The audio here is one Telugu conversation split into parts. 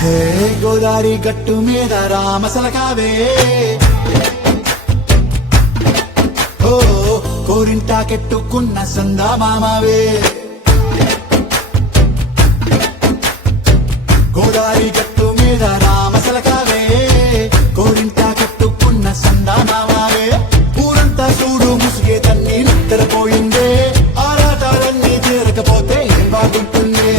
హే గోదారి గట్టు మీద రామసలకావే ఓ కోరింటాకెట్టుకున్న సందా మామావే గోదారి గట్టు మీద రామసలకావే కోరింటాకెట్టుకున్న సందా మామావే ఊరంతా చూడు ముసిగే తన్ని నిద్రపోయిందే ఆరాటాలన్నీ తీరకపోతే ఏం బాగుంటుంది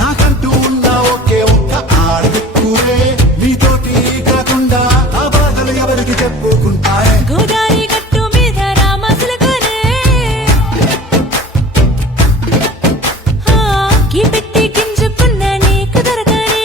నాకంటూ ఉన్న ఒకే ఒక్క ఆడదిక్కురే నీతోటి కాకుండా ఆ బాధలు ఎవరికి చెప్పుకుంటారే గోదారి గట్టు మీద రామసలకానే పెట్టి గింజుకున్న నీకు దొరకనే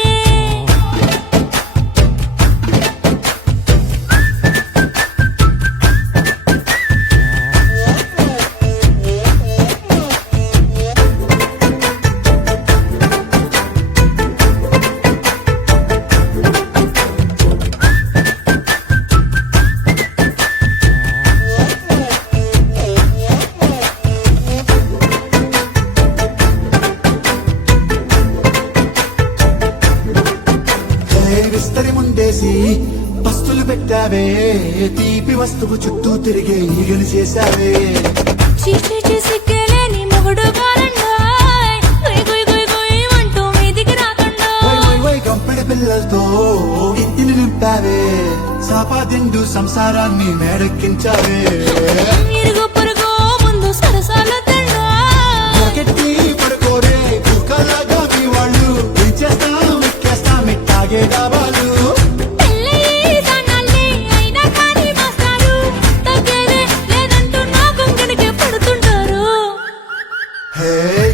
విస్తరి ముందేసి పస్తులు పెట్టావే తీపి వస్తువు చుట్టూ తిరిగే ఈగలు చేశావే చీచి చేసి కేలేని మొగుడు గారండాయ్ గుయ్ గుయ్ గుయ్ గుయ్ అంటూ మీదికి రాకండాయ్ గంపెడి పిల్లలతో ఇంటిని నింపావే సాపాదిండు సంసారాన్ని మేడెక్కించావే ఇరుగు పొరుగు ముందు సరసాల మొరకెట్టి పడుకోరే కుక్కలాగా మీ వాళ్ళు ఇచ్చేస్తాం ఎక్కేస్తాం ఎట్టాగే డాబాలు హే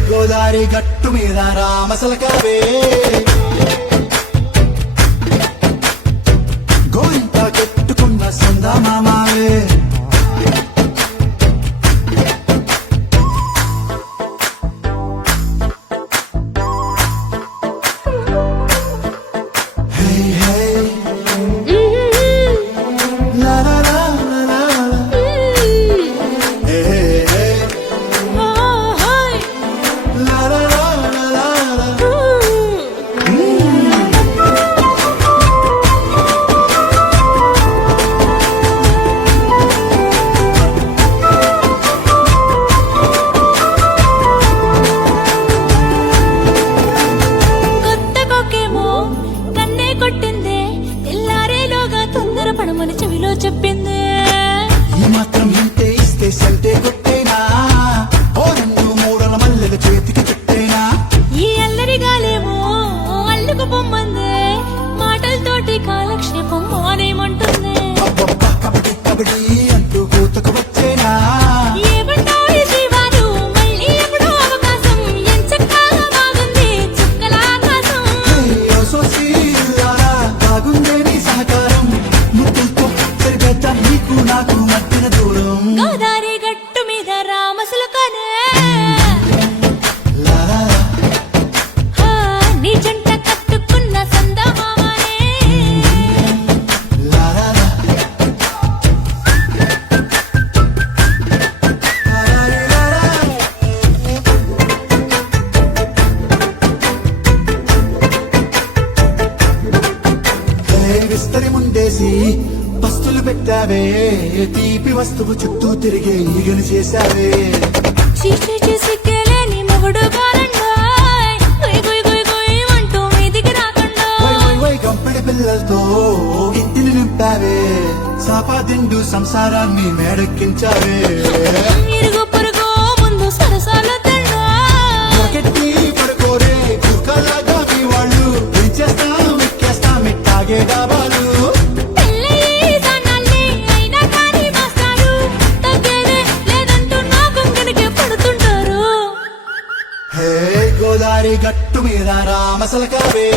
గోదారి గట్టు మీద రామసలకావే గోయింత కట్టుకున్న సందా మామావే హే హే లా లా లా లా లా హే హే లా లా లా లా లా కొత్త కొక్కేమో కన్నే కొట్టిందే తెల్లారేలోగా తొందర పడమని చెవిలో చెప్పింది ఈ మాత్రం ఇంతే ఇస్తే సంటే కొట్టేనా ఓ రెండు మూడల మల్లెల చేతికి చుట్టేనా ఈ అల్లరి గాలేమో అల్లుకు పొమ్మందే మాటలతోటి కాలక్షేపం మానేమంటుంది అబ్బబ్బా కబడ్డీ కబడ్డీ అంటూ కూతకు వచ్చేనా ఏమంటావు జీవాలు మళ్ళీ ఎప్పుడో అవకాశం ఎంచక్కా బాగుంది చుక్కల ఆకాశం అయ్యో సోసీలారా బాగుందే నీ సహకారం ముద్దులతో సరిపెద్ద నీకు నాకు మధ్యన దూరం గోదారి గట్టు మీద రామసలకానే లా లా లా. నీ జంట కట్టుకున్న సందమామనే లా లా లా. లా లా లా లా. హే విస్తరి ముందేసి పస్తులు పెట్టావే తీపి వస్తువు చుట్టూ తిరిగే ఈగలు చేశావే చీచి చేసి కేలేని మొగుడు గారండాయ్ గుయ్ గుయ్ గుయ్ గుయ్ అంటూ మీదికి రాకండాయ్ గంపెడి పిల్లలతో ఇంటిని నింపావే సాపాదిండు సంసారాన్ని మేడెక్కించావే ఇరుగు పొరుగు ముందు సరసాల మొరకెట్టి పడుకోరే కుక్కలాగా మీ వాళ్ళు ఇచ్చేస్తాం ఎక్కేస్తాం ఎట్టాగే డాబాలు హే గోదారి గట్టు మీద రామసలకావే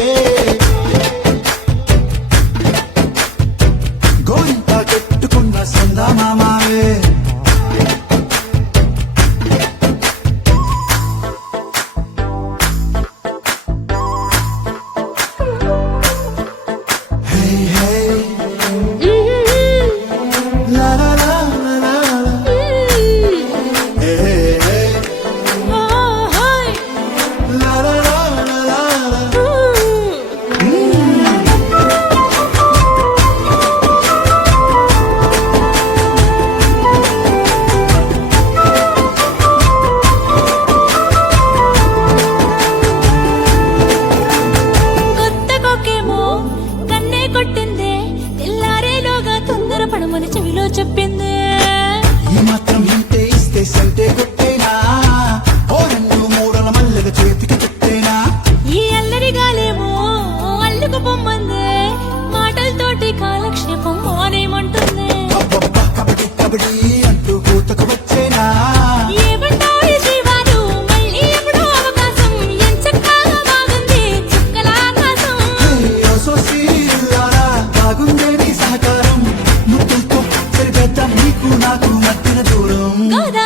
గోయింత కట్టుకున్న సందా మామావే హే హే లా లా లా లా లా. హే హే ఓ హోయ్ లా రాబడి అంటూ కూతకు వచ్చేనా ఏమంటారు శ్రీవారు మళ్ళీ ఎప్పుడో అవకాశం ఎంచక్కా బాగుంది చుక్కల ఆకాశం సోసీలారా బాగుందే నీ సహకారం ముద్దులతో సరిపెద్ద నీకు నాకు మధ్యన దూరం గోదా